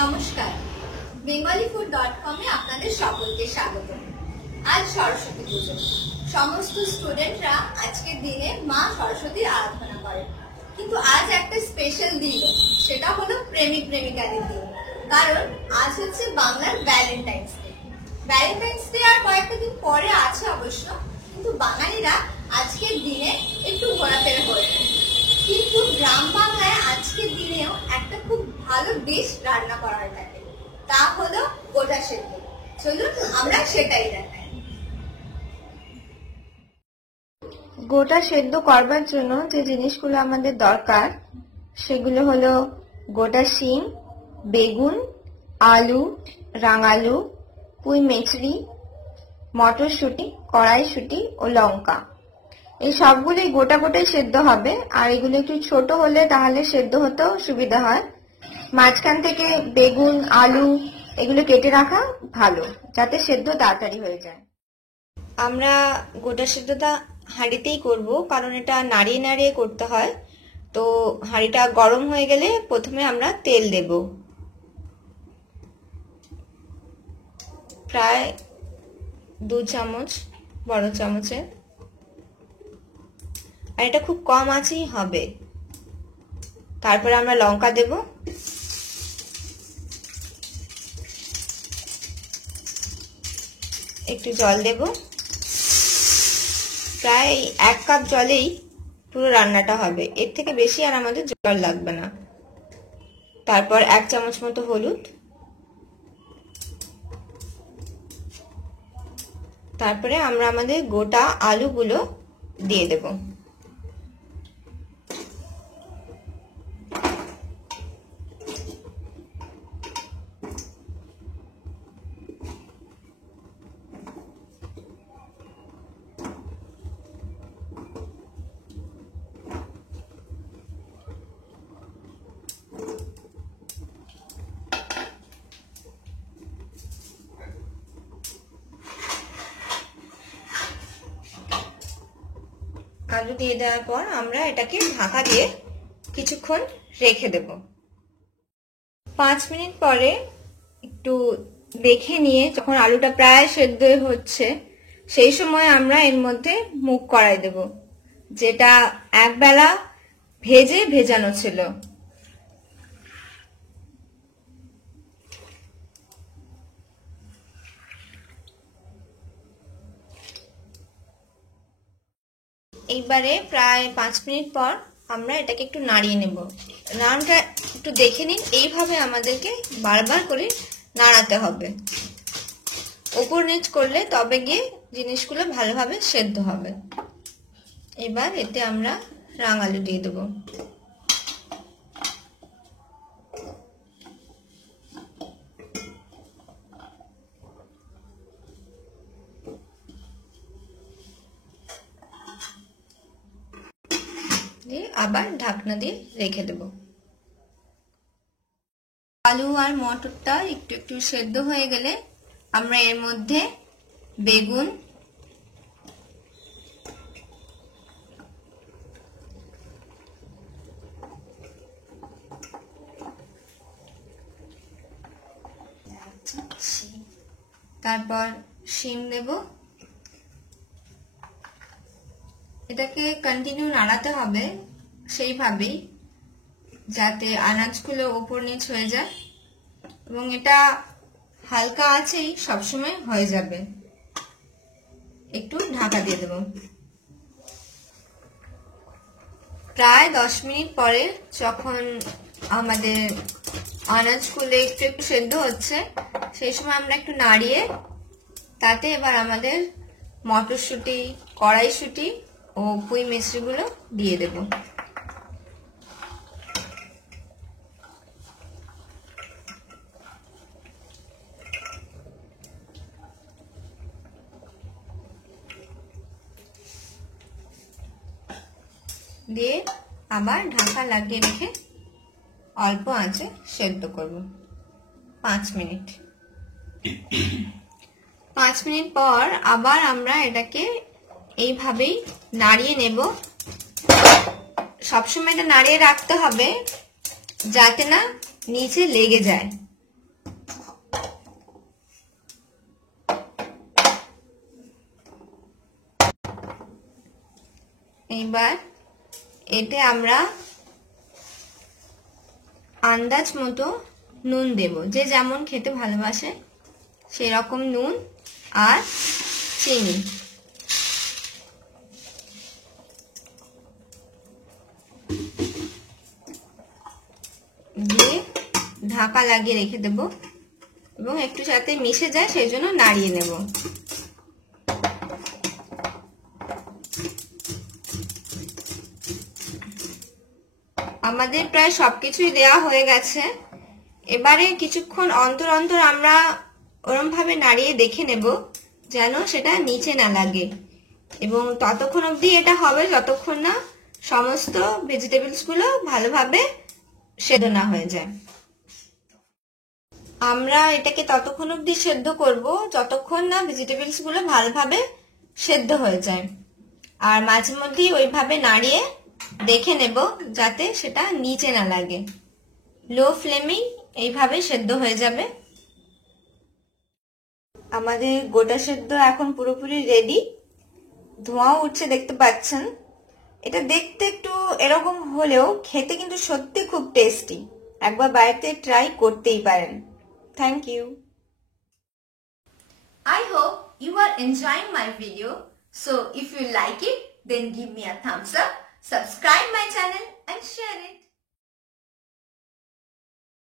নমস্কার, bengali.food.com এ আপনাদের সকলকে স্বাগত। আজ সরস্বতী পুজো। সমস্ত স্টুডেন্টরা আজকের দিনে মা সরস্বতীর আরাধনা করে। কিন্তু আজ একটা স্পেশাল দিন, সেটা হলো প্রেমিক প্রেমিকাদের দিন। কারণ আজ হচ্ছে বাংলার ভ্যালেন্টাইন্স ডে। ভ্যালেন্টাইন্স ডে আর কয়েকটা দিন পরে আছে অবশ্য, কিন্তু বাঙালিরা আজকের দিনে একটু ঘোরাফেরা করে নেয়। কিন্তু গ্রাম বাংলায় আজকের দিনেও একটা খুব ভালো ডিশ রান্না করা হয়ে থাকে, তা হলো গোটা সেদ্ধ। চলুন আমরা সেটাই দেখাই। গোটা সেদ্ধ করবার জন্য যে জিনিসগুলো আমাদের দরকার সেগুলো হলো গোটা শিম, বেগুন, আলু, রাঙালু, পুঁই মেচড়ি, মটরশুঁটি, কড়াইশুঁটি ও লঙ্কা। এই সবগুলোই গোটা গোটাই সেদ্ধ হবে, আর এগুলো একটু ছোট হলে তাহলে সেদ্ধ হতেও সুবিধা হয়। মাঝখান থেকে বেগুন, আলু এগুলো কেটে রাখা ভালো, যাতে সেদ্ধ তাড়াতাড়ি হয়ে যায়। আমরা গোটা সেদ্ধটা হাঁড়িতেই করব, কারণ এটা নাড়িয়ে নাড়িয়ে করতে হয়। তো হাঁড়িটা গরম হয়ে গেলে প্রথমে আমরা তেল দেব, প্রায় 2 চামচ বড় চামচে, আর এটা খুব কম আঁচেই হবে। তারপরে আমরা লঙ্কা দেব, একটু জল দেব, প্রায় 1 কাপ জলেই পুরো রান্নাটা হবে, এর থেকে বেশি আর আমাদের জল লাগবে না। তারপর 1 চামচ মতো হলুদ, তারপরে আমরা আমাদের গোটা আলুগুলো দিয়ে দেব। আলু দিয়ে দেওয়ার পর আমরা এটাকে ঢাকা দিয়ে কিছুক্ষণ রেখে দেব। 5 মিনিট পরে একটু দেখে নিয়ে যখন আলুটা প্রায় সেদ্ধ হচ্ছে, সেই সময় আমরা এর মধ্যে মুগ কড়াই দেব, যেটা একবেলা ভেজানো ছিল। এইবারে প্রায় 5 মিনিট পর আমরা এটাকে একটু নাড়িয়ে নেব। নাড়াটা একটু দেখে নিন, এইভাবে আমাদেরকে বারবার করে নাড়াতে হবে। উপর নিচ করলে তবে গিয়ে জিনিসগুলো ভালোভাবে সেদ্ধ হবে। এবার এতে আমরা রাঙালু দিয়ে দেব। আবার ঢাকনা দিয়ে রেখে দেব। আলু আর মটরটা একটু একটু সেদ্ধ হয়ে গেলে আমরা এর মধ্যে বেগুন, তারপর শিম দেব। এটাকে কন্টিনিউ নাড়াতে হবে সেইভাবেই, যাতে আনাজগুলো উপর নিচ হয়ে যায়, এবং এটা হালকা আঁচেই সবসময় হয়ে যাবে। একটু ঢাকা দিয়ে দেব। প্রায় 10 মিনিট পরে যখন আমাদের আনাজগুলো একটু একটু সেদ্ধ হচ্ছে, সেই সময় আমরা একটু নাড়িয়ে তাতে এবার আমাদের মটরশুঁটি, কড়াইশুঁটি ও পুঁই মিশ্রিগুলো দিয়ে দেব। দিয়ে আবার ঢাকা লাগিয়ে রেখে অল্প আঁচে সেদ্ধ করব 5 মিনিট। 5 মিনিট পর আবার আমরা এটাকে এইভাবেই নাড়িয়ে নেব। সবসময় এটা নাড়িয়ে রাখতে হবে যাতে না নিচে লেগে যায়। এইবার এতে আমরা আন্দাজ মতো নুন দেব, যে যেমন খেতে ভালোবাসে সেই রকম নুন আর চিনি। দিয়ে ঢাকা লাগিয়ে রেখে দেব এবং একটু সাথে মিশে যায় সেই জন্য নাড়িয়ে নেব। আমাদের প্রায় সবকিছুই দেওয়া হয়ে গেছে। এবারে কিছুক্ষণ অন্তর অন্তর আমরা ওরম ভাবে নাড়িয়ে দেখে নেব যেন সেটা নিচে না লাগে, এবং ততক্ষণ অবধি এটা হবে যতক্ষণ না সমস্ত ভেজিটেবলস গুলো ভালোভাবে সেদ্ধ না হয়ে যায়। আমরা এটাকে ততক্ষণ অবধি সেদ্ধ করব যতক্ষণ না ভেজিটেবলস গুলো ভালোভাবে সেদ্ধ হয়ে যায়, আর মাঝে মধ্যেই ওইভাবে নাড়িয়ে দেখে নেব যাতে সেটা নিচে না লাগে। লো ফ্লেমেই এইভাবে সেদ্ধ হয়ে যাবে। আমাদের গোটা সেদ্ধ এখন পুরোপুরি রেডি। ধোঁয়াও উঠছে দেখতে পাচ্ছেন। এটা দেখতে একটু এরকম হলেও খেতে কিন্তু সত্যি খুব টেস্টি। একবার বাড়িতে ট্রাই করতেই পারেন। Thank you. I hope you are enjoying my video. So if you like it, then give me a thumbs up, subscribe my channel and share it.